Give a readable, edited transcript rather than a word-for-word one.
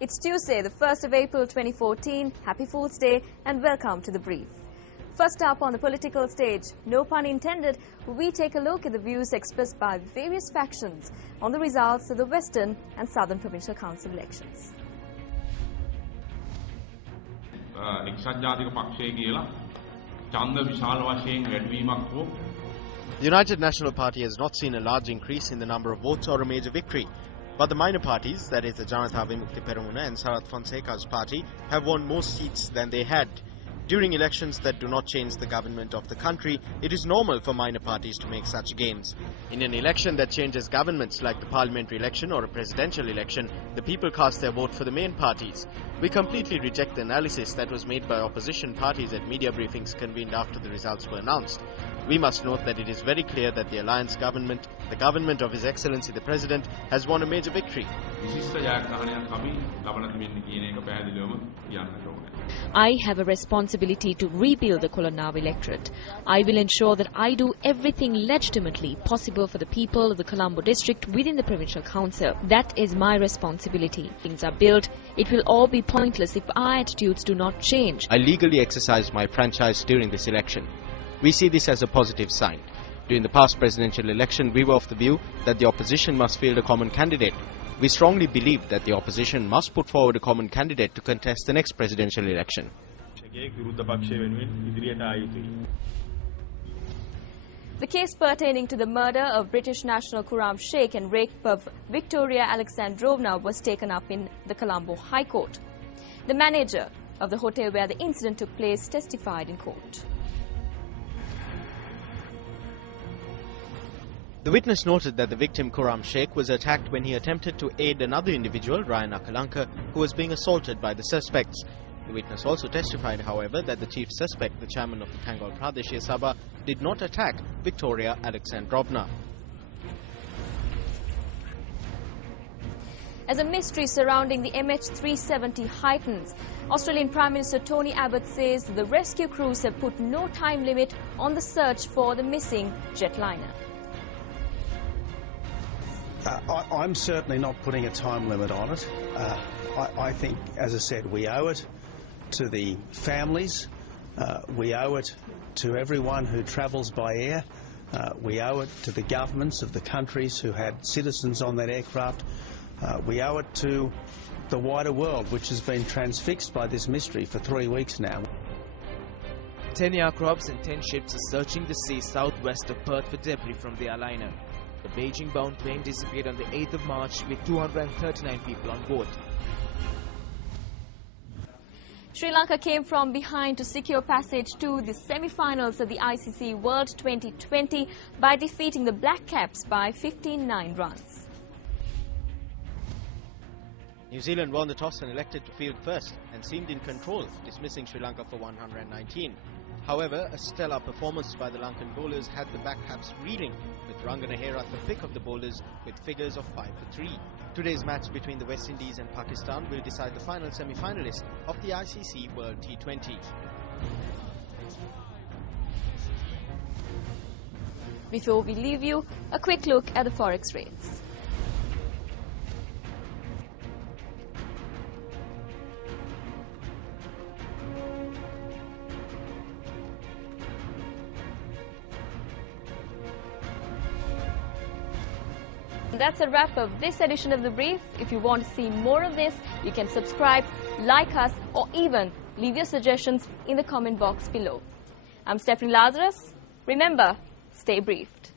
It's Tuesday, the 1st of April 2014. Happy Fool's Day and welcome to The Brief. First up on the political stage, no pun intended, we take a look at the views expressed by various factions on the results of the Western and Southern Provincial Council elections. The United National Party has not seen a large increase in the number of votes or a major victory. But the minor parties, that is the Janatha Vimukti Peramuna and Sarath Fonseca's party, have won more seats than they had. During elections that do not change the government of the country, it is normal for minor parties to make such gains. In an election that changes governments like the parliamentary election or a presidential election, the people cast their vote for the main parties. We completely reject the analysis that was made by opposition parties at media briefings convened after the results were announced. We must note that it is very clear that the alliance government, the government of His Excellency the President, has won a major victory. I have a responsibility to rebuild the Colonnav electorate. I will ensure that I do everything legitimately possible for the people of the Colombo district within the Provincial Council. That is my responsibility. Things are built. It will all be pointless if our attitudes do not change. I legally exercised my franchise during this election. We see this as a positive sign. During the past presidential election, we were of the view that the opposition must field a common candidate. We strongly believe that the opposition must put forward a common candidate to contest the next presidential election. The case pertaining to the murder of British national Khurram Sheikh and rape of Victoria Alexandrovna was taken up in the Colombo High Court. The manager of the hotel where the incident took place testified in court. The witness noted that the victim Khurram Sheikh was attacked when he attempted to aid another individual, Ryan Akalanka, who was being assaulted by the suspects. The witness also testified, however, that the chief suspect, the chairman of the Kangal Pradeshia Sabha, did not attack Victoria Alexandrovna. As a mystery surrounding the MH370 heightens, Australian Prime Minister Tony Abbott says the rescue crews have put no time limit on the search for the missing jetliner. I'm certainly not putting a time limit on it. I think, as I said, we owe it to the families, we owe it to everyone who travels by air, we owe it to the governments of the countries who had citizens on that aircraft, we owe it to the wider world, which has been transfixed by this mystery for 3 weeks now. 10 aircrafts and 10 ships are searching the sea southwest of Perth for debris from the airliner. The Beijing-bound plane disappeared on the 8th of March with 239 people on board. Sri Lanka came from behind to secure passage to the semi-finals of the ICC World 2020 by defeating the Black Caps by 15-9 runs. New Zealand won the toss and elected to field first and seemed in control, dismissing Sri Lanka for 119. However, a stellar performance by the Lankan bowlers had the Black Caps reeling, with Rangana Herath the pick of the bowlers with figures of 5 for 3. Today's match between the West Indies and Pakistan will decide the final semi-finalist of the ICC World T20. Before we leave you, a quick look at the forex rates. That's a wrap of this edition of The Brief. If you want to see more of this, you can subscribe, like us, or even leave your suggestions in the comment box below. I'm Stephanie Lazarus. Remember, stay briefed.